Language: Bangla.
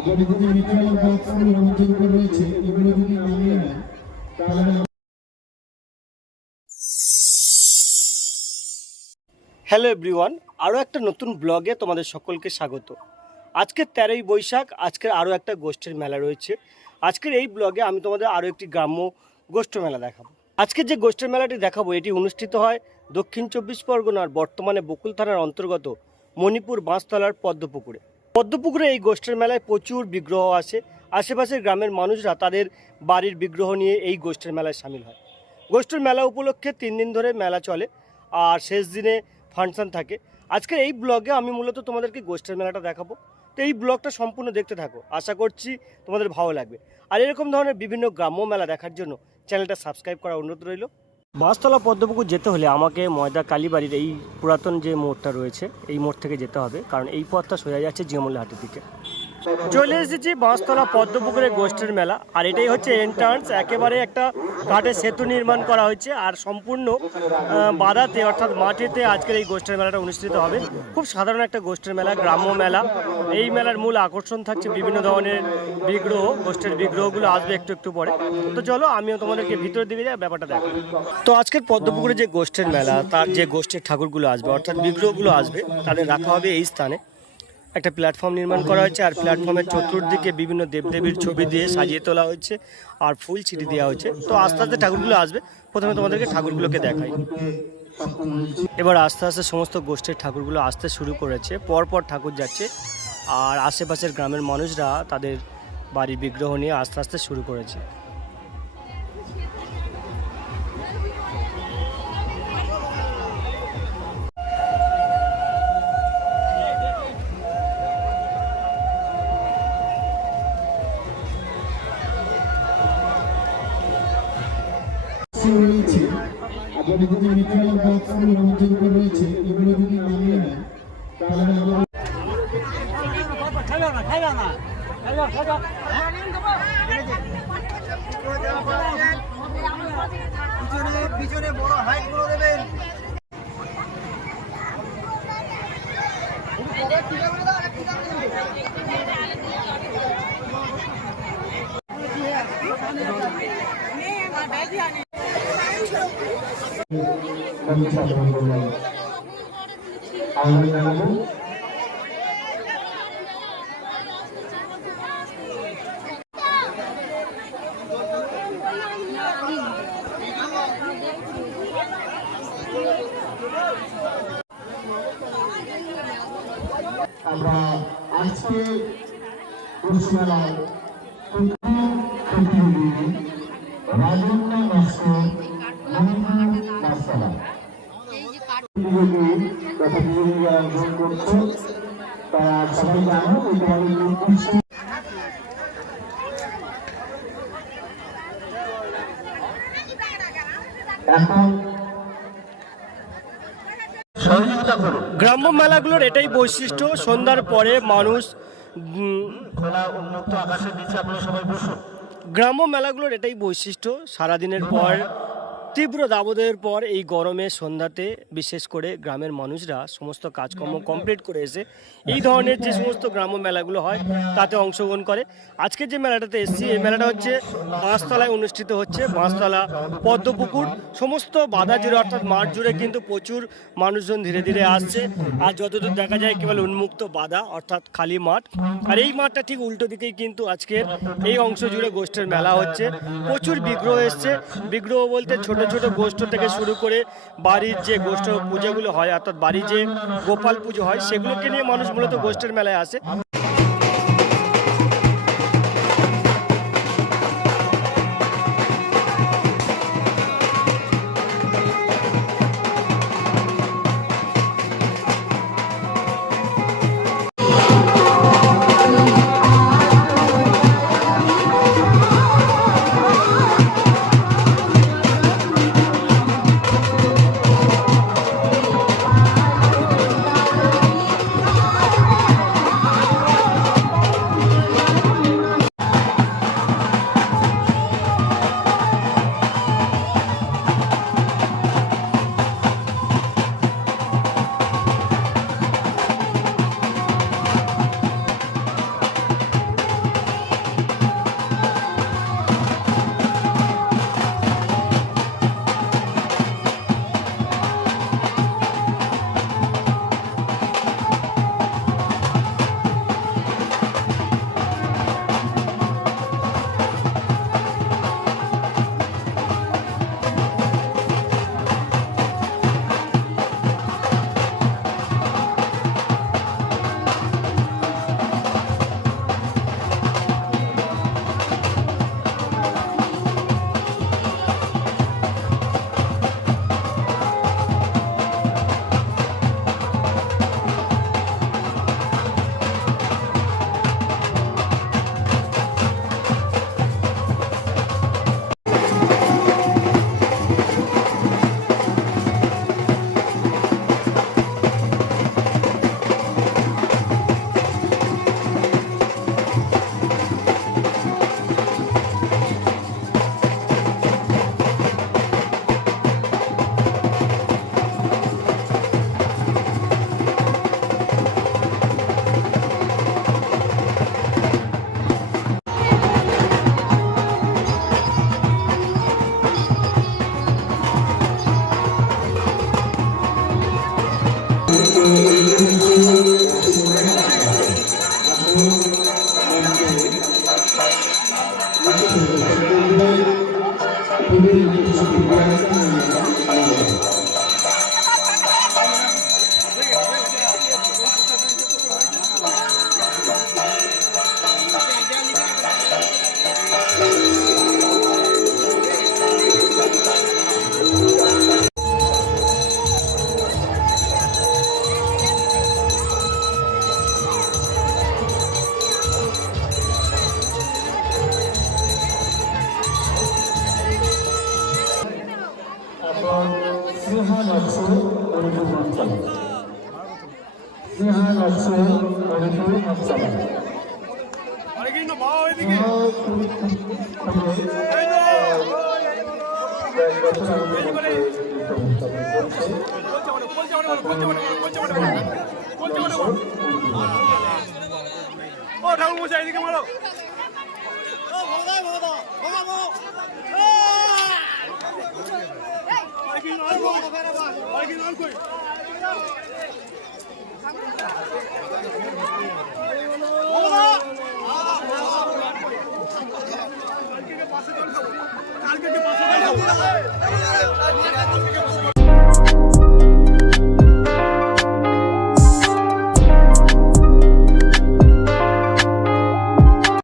হ্যালো এভরিওয়ান আরও একটা নতুন ব্লগে তোমাদের সকলকে স্বাগত। আজকের তেরোই বৈশাখ, আজকের আরও একটা গোষ্ঠীর মেলা রয়েছে। আজকের এই ব্লগে আমি তোমাদের আরও একটি গ্রাম্য গোষ্ঠ মেলা দেখাবো। আজকের যে গোষ্ঠীর মেলাটি দেখাবো, এটি অনুষ্ঠিত হয় দক্ষিণ চব্বিশ পরগনার বর্তমানে বকুল থানার অন্তর্গত মণিপুর বাঁশতলার পদ্মপুকুরে। পদ্মপুকুরে এই গোষ্ঠীর মেলায় প্রচুর বিগ্রহ আসে। আশেপাশের গ্রামের মানুষরা তাদের বাড়ির বিগ্রহ নিয়ে এই গোষ্ঠীর মেলায় সামিল হয়। গোষ্ঠীর মেলা উপলক্ষে তিন দিন ধরে মেলা চলে আর শেষ দিনে ফাংশন থাকে। আজকের এই ব্লগে আমি মূলত তোমাদেরকে গোষ্ঠীর মেলাটা দেখাবো। তো এই ব্লগটা সম্পূর্ণ দেখতে থাকো। আশা করছি তোমাদের ভালো লাগবে। আর এরকম ধরনের বিভিন্ন গ্রাম্য মেলা দেখার জন্য চ্যানেলটা সাবস্ক্রাইব করার অনুরোধ রইল। বাঁশতলা পদ্মপুকুর যেতে হলে আমাকে ময়দা কালীবাড়ির এই পুরাতন যে মোড়টা রয়েছে, এই মোড় থেকে যেতে হবে। কারণ এই পথটা সোজা যাচ্ছে জিয়ামুল্লা হাটের দিকে। চলে এসেছি বাঁশতলা পদ্মপুকুরের গোষ্ঠীর মেলা, আর এটাই হচ্ছে এন্ট্রান্স একেবারে একটা কাঠের সেতু নির্মাণ করা হয়েছে, আর সম্পূর্ণ বাধাতে, অর্থাৎ মাটিতে আজকের এই গোষ্ঠীর মেলাটা অনুষ্ঠিত হবে। খুব সাধারণ একটা গোষ্ঠীর মেলা, গ্রাম্য মেলা। এই মেলার মূল আকর্ষণ থাকছে বিভিন্ন ধরনের বিগ্রহ, গোষ্ঠীর বিগ্রহগুলো আসবে একটু একটু পরে। তো চলো, আমিও তোমাদেরকে ভিতরের দিকে যাই, ব্যাপারটা দেখো। তো আজকের পদ্মপুকুরে যে গোষ্ঠীর মেলা, তার যে গোষ্ঠীর ঠাকুরগুলো আসবে, অর্থাৎ বিগ্রহগুলো আসবে, তাদের রাখা হবে এই স্থানে। একটা প্ল্যাটফর্ম নির্মাণ করা হয়েছে আর প্ল্যাটফর্মের চতুর্দিকে বিভিন্ন দেবদেবীর ছবি দিয়ে সাজিয়ে তোলা হয়েছে আর ফুল ছিটি দেওয়া হয়েছে। তো আস্তে আস্তে ঠাকুরগুলো আসবে। প্রথমে তোমাদেরকে ঠাকুরগুলোকে দেখাই। এবার আস্তে আস্তে সমস্ত গোষ্ঠীর ঠাকুরগুলো আসতে শুরু করেছে। পরপর ঠাকুর যাচ্ছে আর আশেপাশের গ্রামের মানুষরা তাদের বাড়ির বিগ্রহ নিয়ে আস্তে আস্তে শুরু করেছে। রয়েছে যদি মিঠাই বাক্সগুলো অঞ্চল করে রয়েছে এগুলো যদি নামিয়ে নেন তাহলে আমরা আমি জানাব আমরা আজকে পশ্চিমবাংলার প্রতিনিধি রাজন্য যারা অংশগ্রহণ করছে তারা সবাই জানো এখন গ্রাম্য মেলাগুলোর এটাই বৈশিষ্ট্য সন্ধ্যার পরে মানুষ গ্রাম্য মেলাগুলোর এটাই বৈশিষ্ট্য। সারাদিনের পর তীব্র দাবদাহের পর এই গরমে সন্ধ্যাতে বিশেষ করে গ্রামের মানুষরা সমস্ত কাজকর্ম কমপ্লিট করে এসে এই ধরনের যে সমস্ত গ্রাম্য মেলাগুলো হয় তাতে অংশগ্রহণ করে। আজকে যে মেলাটাতে এসেছি এই মেলাটা হচ্ছে বাঁশতলায় অনুষ্ঠিত হচ্ছে। বাঁশতলা পদ্মপুকুর। সমস্ত বাধা জুড়ে অর্থাৎ মাঠ জুড়ে কিন্তু প্রচুর মানুষজন ধীরে ধীরে আসছে। আর যতদূর দেখা যায় কেবল উন্মুক্ত বাধা অর্থাৎ খালি মাঠ। আর এই মাঠটা ঠিক উল্টো দিকেই কিন্তু আজকের এই অংশ জুড়ে গোষ্ঠের মেলা হচ্ছে। প্রচুর বিগ্রহ এসছে। বিগ্রহ বলতে ছোট ছোট ছোট গোষ্ঠ থেকে শুরু করে বাড়ির যে গোষ্ঠ পূজাগুলো হয়, অর্থাৎ বাড়ির যে গোপাল পুজো হয়, সেগুলোকে নিয়ে মানুষ মূলত গোষ্ঠের মেলায় আসে। অঞ্চল স্নেহা যাচ্ছে অরিপুর অঞ্চল ও ঠাকুর মশাই এদিকে মারো কালকে